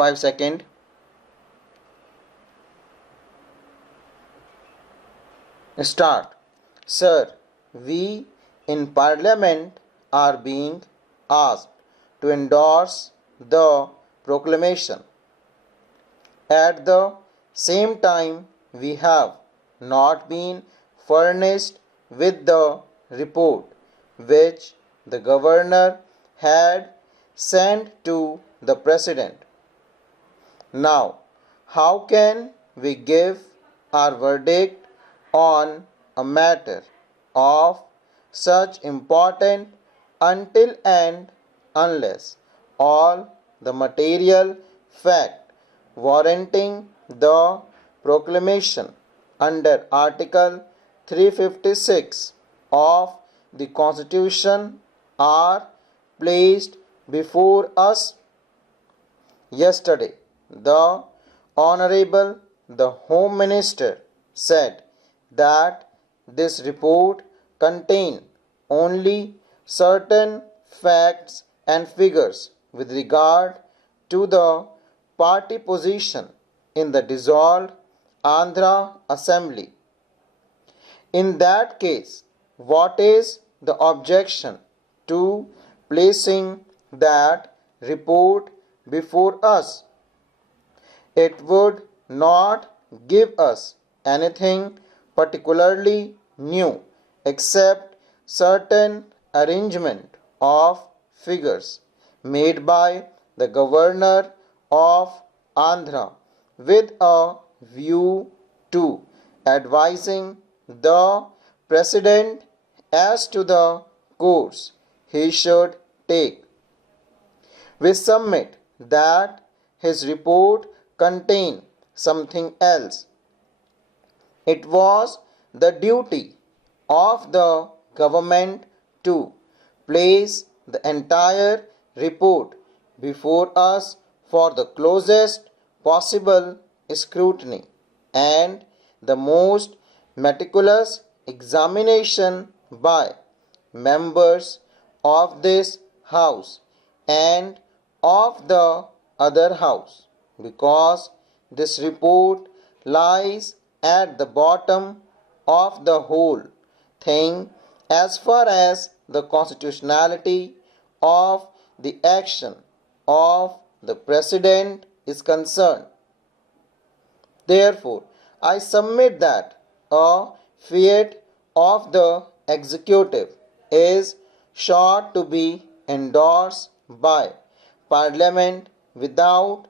5 seconds. Start. Sir, we in Parliament are being asked to endorse the proclamation. At the same time, we have not been furnished with the report which the Governor had sent to the President. Now, how can we give our verdict on a matter of such importance until and unless all the material fact warranting the proclamation under Article 356 of the Constitution are placed before us? Yesterday, the Honorable the Home Minister said that this report contained only certain facts and figures with regard to the party position in the dissolved Andhra Assembly. In that case, what is the objection to placing that report before us? It would not give us anything particularly new except certain arrangement of figures made by the Governor of Andhra with a view to advising the President as to the course he should take. We submit that his report contained something else. It was the duty of the government to place the entire report before us for the closest possible scrutiny and the most meticulous examination by members of this House and of the other House, because this report lies at the bottom of the whole thing as far as the constitutionality of the action of the President is concerned. Therefore, I submit that a fiat of the executive is sure to be endorsed by Parliament without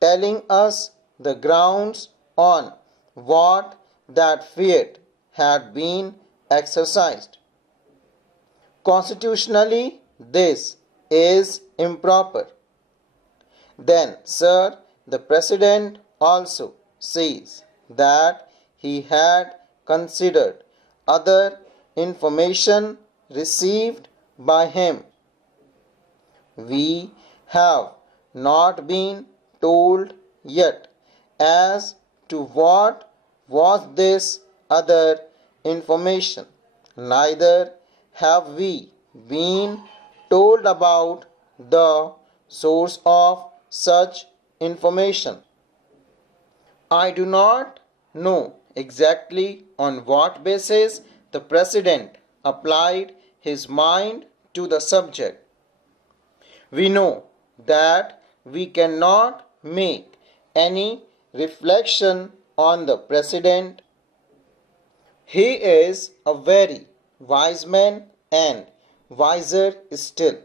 telling us the grounds on what that fiat had been exercised. Constitutionally, this is improper. Then, sir, the President also says that he had considered other information received by him. We have not been told yet as to what was this other information. Neither have we been told about the source of such information. I do not know exactly on what basis the President applied his mind to the subject. We know that we cannot make any reflection on the President. He is a very wise man and wiser still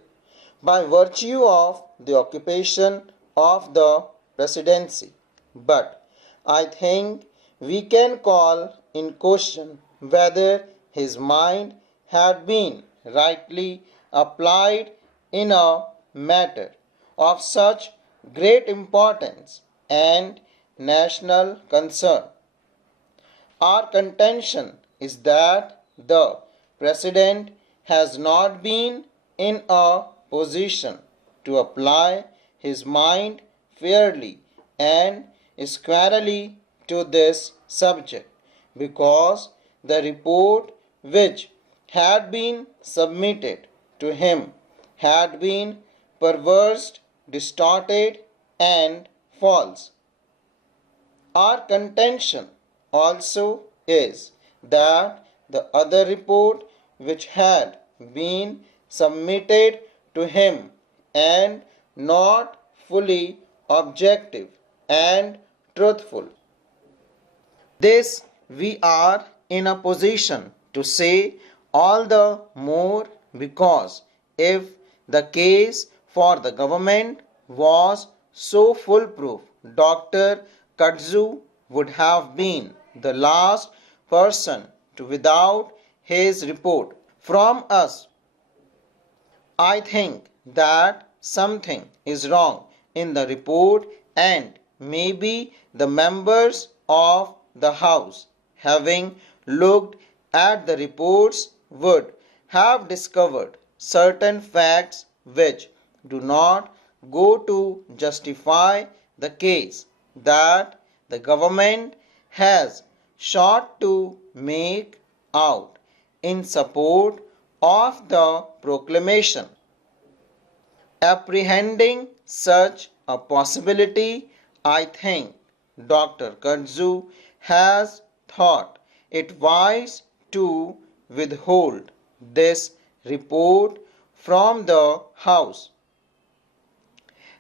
by virtue of the occupation of the presidency. But I think we can call in question whether his mind had been rightly applied in a matter of such great importance and national concern. Our contention is that the President has not been in a position to apply his mind fairly and squarely to this subject, because the report which had been submitted to him had been perversed, distorted, and false. Our contention also is that the other report which had been submitted to him and not fully objective and truthful. This we are in a position to say all the more because if the case for the government was so foolproof, Dr. Kudzu would have been the last person to without his report from us. I think that something is wrong in the report and maybe the members of the House, having looked at the reports, would have discovered certain facts which do not go to justify the case that the government has sought to make out in support of the proclamation. Apprehending such a possibility, I think Dr. Kudzu has thought it wise to withhold this report from the House.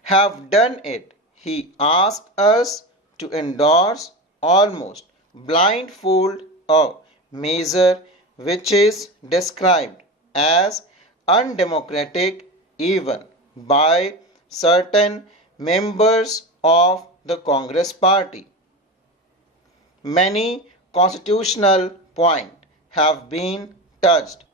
Have done it, he asked us to endorse almost blindfold a measure which is described as undemocratic even by certain members of the Congress party. Many constitutional points have been touched.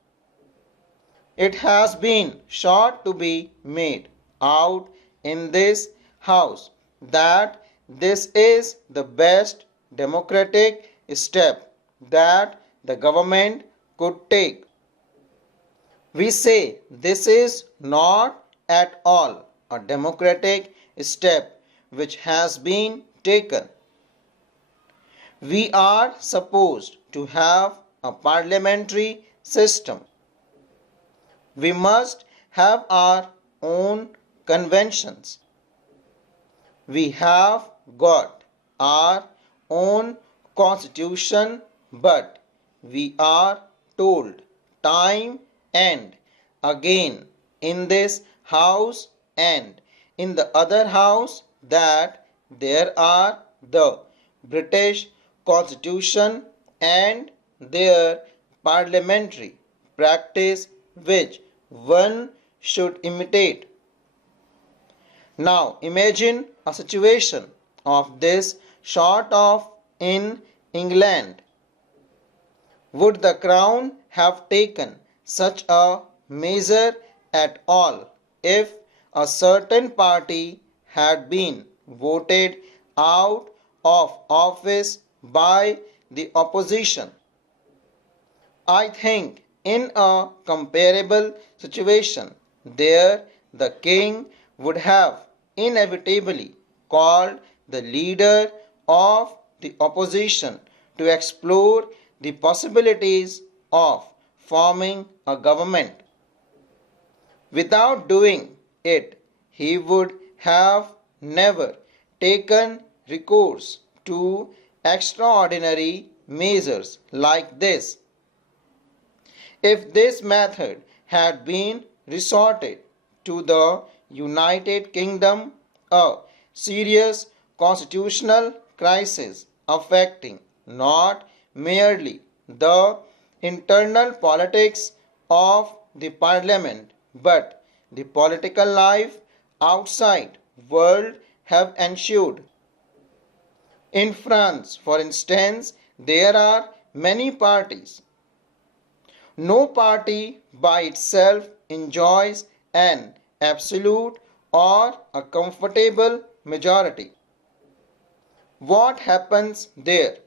It has been sought to be made out in this House that this is the best democratic step that the government could take. We say this is not at all a democratic step which has been taken. We are supposed to have a parliamentary system. We must have our own conventions. We have got our own constitution, but we are told time and again in this house and in the other house that there are the British constitution and their parliamentary practice which one should imitate. Now imagine a situation of this sort of in England. Would the Crown have taken such a measure at all if a certain party had been voted out of office by the opposition? I think in a comparable situation, there the king would have inevitably called the leader of the opposition to explore the possibilities of forming a government. Without doing it, he would have never taken recourse to extraordinary measures like this. If this method had been resorted to the United Kingdom, a serious constitutional crisis affecting not merely the internal politics of the parliament but the political life outside world have ensued. In France, for instance, there are many parties. No party by itself enjoys an absolute or a comfortable majority. What happens there?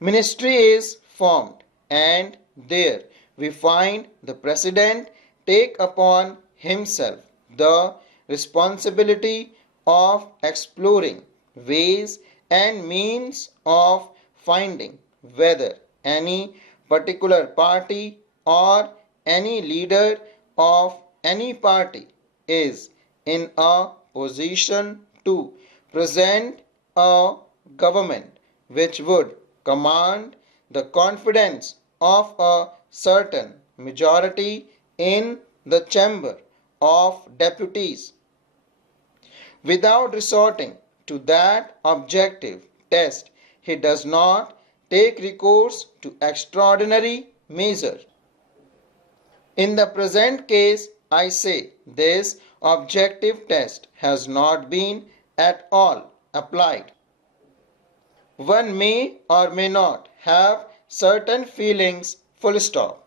Ministry is formed and there we find the president take upon himself the responsibility of exploring ways and means of finding whether any particular party or any leader of any party is in a position to present a government which would command the confidence of a certain majority in the Chamber of Deputies. Without resorting to that objective test, he does not take recourse to extraordinary measure. In the present case, I say this objective test has not been at all applied. One may or may not have certain feelings, full stop.